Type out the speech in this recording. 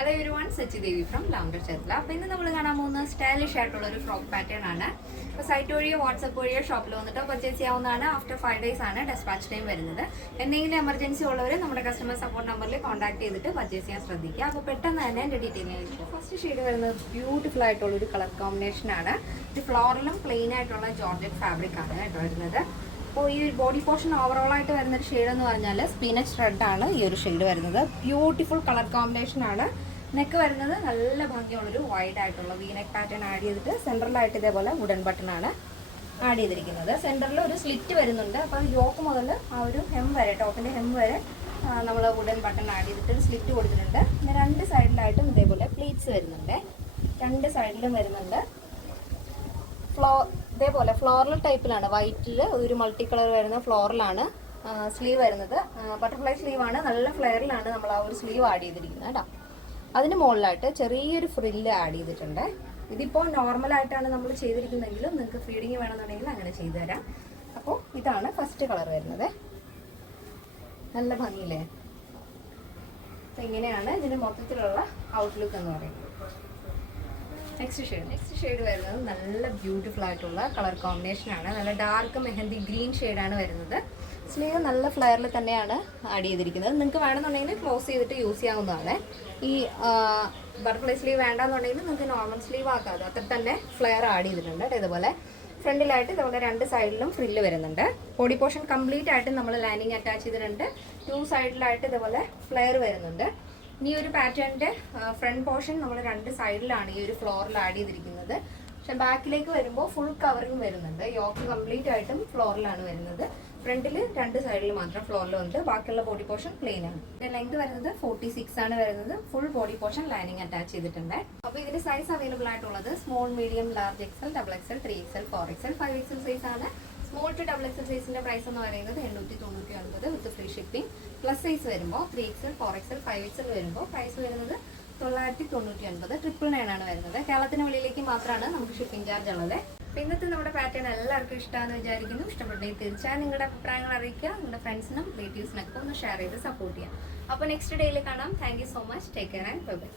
Hello everyone, Sachi Devi from Lavender Chetla. അപ്പോൾ ഇന്ന് നമ്മൾ കാണാൻ പോകുന്ന സ്റ്റൈലിഷ് ആയിട്ടുള്ള ഒരു ഫ്രോക്ക് പാറ്റേൺ ആണ്. അപ്പോൾ സൈറ്റ് വഴിയോ വാട്സ്ആപ്പ് വഴിയോ ഷോപ്പിൽ വന്നിട്ട് പർച്ചേസ് ചെയ്യാവുന്നതാണ്. ആഫ്റ്റർ 5 days ആണ് ഡെസ്പാച്ച് ടൈം വരുന്നത്. എന്തെങ്കിലും എമർജൻസി ഉള്ളവർ നമ്മുടെ കസ്റ്റമർ സപ്പോർട്ട് നമ്പറിൽ കോൺടാക്ട് ചെയ്തിട്ട് പർച്ചേസ് ചെയ്യാൻ ശ്രദ്ധിക്കുക. അപ്പോൾ പെട്ടെന്ന് തന്നെ എൻ്റെ ഡീറ്റെയിൽ ആയിരിക്കും. ഫസ്റ്റ് ഷെയ്ഡ് വരുന്നത് ബ്യൂട്ടിഫുൾ ആയിട്ടുള്ള ഒരു കളർ കോമ്പിനേഷൻ ആണ്. ഇത് ഫ്ലോറലും പ്ലെയിൻ ആയിട്ടുള്ള ജോർജറ്റ് ഫാബ്രിക് ആണ് കേട്ടോ വരുന്നത്. അപ്പോൾ ഈ ഒരു ബോഡി പോർഷൻ ഓവറോൾ ആയിട്ട് വരുന്നൊരു ഷെയ്ഡ് എന്ന് പറഞ്ഞാൽ സ്പിനച്ച് റെഡ് ആണ് ഈ ഒരു ഷെയ്ഡ് വരുന്നത്. ബ്യൂട്ടിഫുൾ കളർ കോമ്പിനേഷൻ ആണ്. നെക്ക് വരുന്നത് നല്ല ഭംഗിയുള്ളൊരു വൈഡ് ആയിട്ടുള്ള വി നെക്ക് പാറ്റേൺ ആഡ് ചെയ്തിട്ട് സെൻറ്ററിലായിട്ട് ഇതേപോലെ വുഡൻ ബട്ടൺ ആണ് ആഡ് ചെയ്തിരിക്കുന്നത്. സെൻറ്ററിൽ ഒരു സ്ലിറ്റ് വരുന്നുണ്ട്. അപ്പോൾ യോക്ക് മുതൽ ആ ഒരു ഹെം വരെ ടോപ്പിൻ്റെ ഹെം വരെ നമ്മൾ വുഡൻ ബട്ടൺ ആഡ് ചെയ്തിട്ട് ഒരു സ്ലിറ്റ് കൊടുത്തിട്ടുണ്ട്. പിന്നെ രണ്ട് സൈഡിലായിട്ടും ഇതേപോലെ പ്ലീറ്റ്സ് വരുന്നുണ്ട്. രണ്ട് സൈഡിലും വരുന്നുണ്ട്. ഇതേപോലെ ഫ്ലോറൽ ടൈപ്പിലാണ്, വൈറ്റിൽ ഒരു മൾട്ടി കളർ വരുന്ന ഫ്ലോറലാണ് സ്ലീവ് വരുന്നത്. ബട്ടർഫ്ലൈ സ്ലീവാണ്, നല്ല ഫ്ലെയറിലാണ് നമ്മൾ ആ ഒരു സ്ലീവ് ആഡ് ചെയ്തിരിക്കുന്നത് കേട്ടോ. അതിന് മുകളിലായിട്ട് ചെറിയൊരു ഫ്രില്ല് ആഡ് ചെയ്തിട്ടുണ്ട്. ഇതിപ്പോൾ നോർമലായിട്ടാണ് നമ്മൾ ചെയ്തിരിക്കുന്നതെങ്കിലും നിങ്ങൾക്ക് ഫീഡിങ് വേണമെന്നുണ്ടെങ്കിൽ അങ്ങനെ ചെയ്തു തരാം. അപ്പോൾ ഇതാണ് ഫസ്റ്റ് കളർ വരുന്നത്. നല്ല ഭംഗിയില്ലേ? അപ്പോൾ ഇങ്ങനെയാണ് ഇതിൻ്റെ മൊത്തത്തിലുള്ള ഔട്ട്ലുക്ക് എന്ന് പറയുന്നത്. നെക്സ്റ്റ് ഷെയ്ഡ് വരുന്നത് നല്ല ബ്യൂട്ടിഫുൾ ആയിട്ടുള്ള കളർ കോമ്പിനേഷനാണ്. നല്ല ഡാർക്ക് മെഹന്തി ഗ്രീൻ ഷെയ്ഡാണ് വരുന്നത്. സ്ലീവ് നല്ല ഫ്ലെയറിൽ തന്നെയാണ് ആഡ് ചെയ്തിരിക്കുന്നത്. നിങ്ങൾക്ക് വേണമെന്നുണ്ടെങ്കിൽ ക്ലോസ് ചെയ്തിട്ട് യൂസ് ചെയ്യാവുന്നതാണ്. ഈ ബട്ടർഫ്ലൈ സ്ലീവ് വേണ്ടെന്നുണ്ടെങ്കിൽ നിങ്ങൾക്ക് നോർമൽ സ്ലീവ് ആക്കാതെ അത്ര തന്നെ ഫ്ലെയർ ആഡ് ചെയ്തിട്ടുണ്ട്. ഇതുപോലെ ഫ്രണ്ടിലായിട്ട് ഇതുപോലെ രണ്ട് സൈഡിലും ഫ്രില്ല് വരുന്നുണ്ട്. ബോഡി പോർഷൻ കംപ്ലീറ്റ് ആയിട്ട് നമ്മൾ ലൈനിങ് അറ്റാച്ച് ചെയ്തിട്ടുണ്ട്. ടു സൈഡിലായിട്ട് ഇതുപോലെ ഫ്ലെയർ വരുന്നുണ്ട്. ഇനി ഒരു പാറ്റേണിൻ്റെ ഫ്രണ്ട് പോർഷൻ നമ്മൾ രണ്ട് സൈഡിലാണ് ഈ ഒരു ഫ്ലോറിൽ ആഡ് ചെയ്തിരിക്കുന്നത്. പക്ഷെ ബാക്കിലേക്ക് വരുമ്പോൾ ഫുൾ കവറിങ് വരുന്നുണ്ട്. യോക്ക് കംപ്ലീറ്റ് ആയിട്ടും ഫ്ലോറിലാണ് വരുന്നത്. ഫ്രണ്ടിൽ രണ്ട് സൈഡിൽ മാത്രം ഫ്ലോറിലുണ്ട്. ബാക്കിയുള്ള ബോഡി പോർഷൻ പ്ലെയിൻ ആണ്. ഇതിന്റെ ലെങ്ത് വരുന്നത് 46 ആണ് വരുന്നത്. Full body portion lining attach ചെയ്തിട്ടുണ്ട്. അപ്പോൾ ഇതിന്റെ സൈസ് അവൈലബിൾ ആയിട്ടുള്ളത് small, medium, large XL, double XL, 3XL, 4XL, 5XL size ആണ്. സ്മോൾ ടു ഡബിൾ എക്സൽ സൈസിന്റെ പ്രൈസ് എന്ന് പറയുന്നത് 899 with free shipping. Plus size വരുമ്പോൾ 3XL, 4XL, 5XL വരുമ്പോൾ പ്രൈസ് വരുന്നത് 999, 999 ആണ് വരുന്നത്. കേരളത്തിന് വെളിയിലേക്ക് മാത്രമാണ് നമുക്ക് ഷിപ്പിംഗ് ചാർജ് ഉള്ളത്. അപ്പോൾ ഇന്നത്തെ നമ്മുടെ പാറ്റേൺ എല്ലാവർക്കും ഇഷ്ടമാണെന്ന് വിചാരിക്കുന്നു. ഇഷ്ടപ്പെട്ടെങ്കിൽ തീർച്ചയായും നിങ്ങളുടെ അഭിപ്രായങ്ങൾ അറിയിക്കുക. നിങ്ങളുടെ ഫ്രണ്ട്സിനും റിലേറ്റീവ്സിനൊക്കെ ഒന്ന് ഷെയർ ചെയ്ത് സപ്പോർട്ട് ചെയ്യാം. അപ്പോൾ നെക്സ്റ്റ് ഡേയിൽ കാണാം. Thank you so much. Take care and bye bye.